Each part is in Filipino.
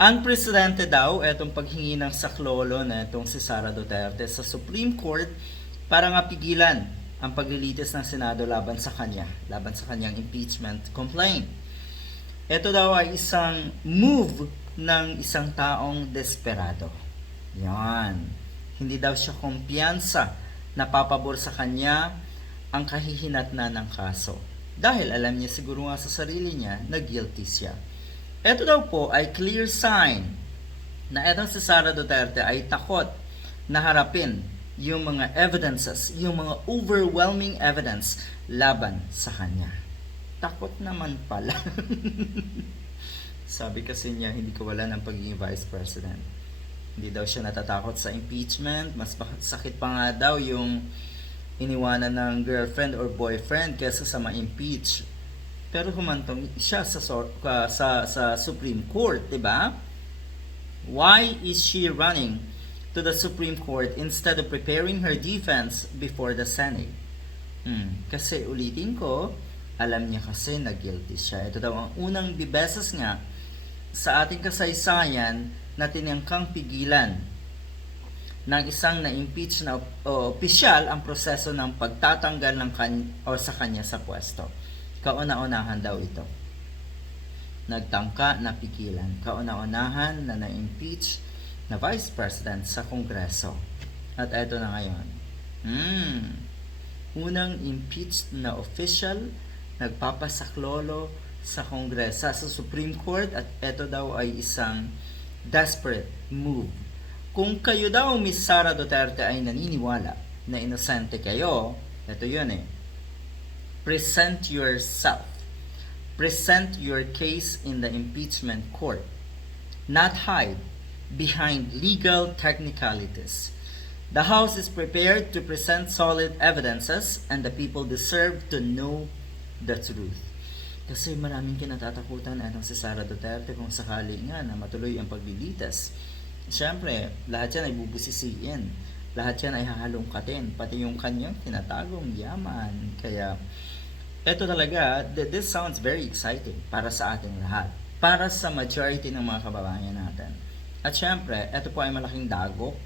Ang presidente daw, etong paghingi ng saklolo na itong si Sara Duterte sa Supreme Court para nga pigilan ang paglilitis ng Senado laban sa kanya, laban sa kanyang impeachment complaint. Ito daw ay isang move ng isang taong desperado. Yan. Hindi daw siya kumpiyansa na papabor sa kanya ang kahihinat na ng kaso. Dahil alam niya siguro nga sa sarili niya na guilty siya. Ito daw po ay clear sign na etong si Sara Duterte ay takot na harapin yung mga evidences, yung mga overwhelming evidence laban sa kanya. Takot naman pala. Sabi kasi niya, hindi ko wala ng pagiging vice president. Hindi daw siya natatakot sa impeachment. Mas sakit pa nga daw yung iniwanan ng girlfriend or boyfriend kaysa sa ma-impeach. Pero humantong siya sa, ka- sa, sa Supreme Court, di ba? Why is she running to the Supreme Court instead of preparing her defense before the Senate? Hmm, kasi ulitin ko, alam niya kasi na guilty siya. Ito daw ang unang beses nga sa ating kasaysayan na tinangkang pigilan ng isang na-impeach na o opisyal ang proseso ng pagtatanggal ng kan- o sa kanya sa pwesto. Kauna-unahan daw ito. Nagtangka na pigilan. Kauna-unahan na na-impeach na Vice President sa Kongreso. At eto na ngayon. Hmm. Unang impeached na official nagpapasaklolo sa Kongreso, sa Supreme Court at ito daw ay isang desperate move. Kung kayo daw, Miss Sara Duterte, ay naniniwala na inosente kayo, ito yun eh. Present yourself. Present your case in the impeachment court. Not hide behind legal technicalities. The House is prepared to present solid evidences and the people deserve to know the truth. Kasi maraming kinatatakutan na si Sara Duterte kung sakali nga na matuloy ang paglilitas. Siyempre, lahat yan ay bubusisiin. Lahat yan ay hahalongkatin. Pati yung kanyang tinatagong yaman. Kaya, eto talaga, th- this sounds very exciting para sa ating lahat. Para sa majority ng mga kababayan natin. At syempre, eto po ay malaking dagok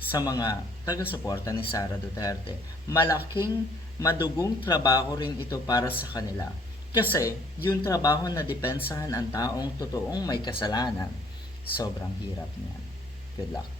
sa mga taga-suporta ni Sara Duterte. Malaking madugong trabaho rin ito para sa kanila. Kasi yung trabaho na depensahan ang taong totoong may kasalanan, sobrang hirap niyan. Good luck.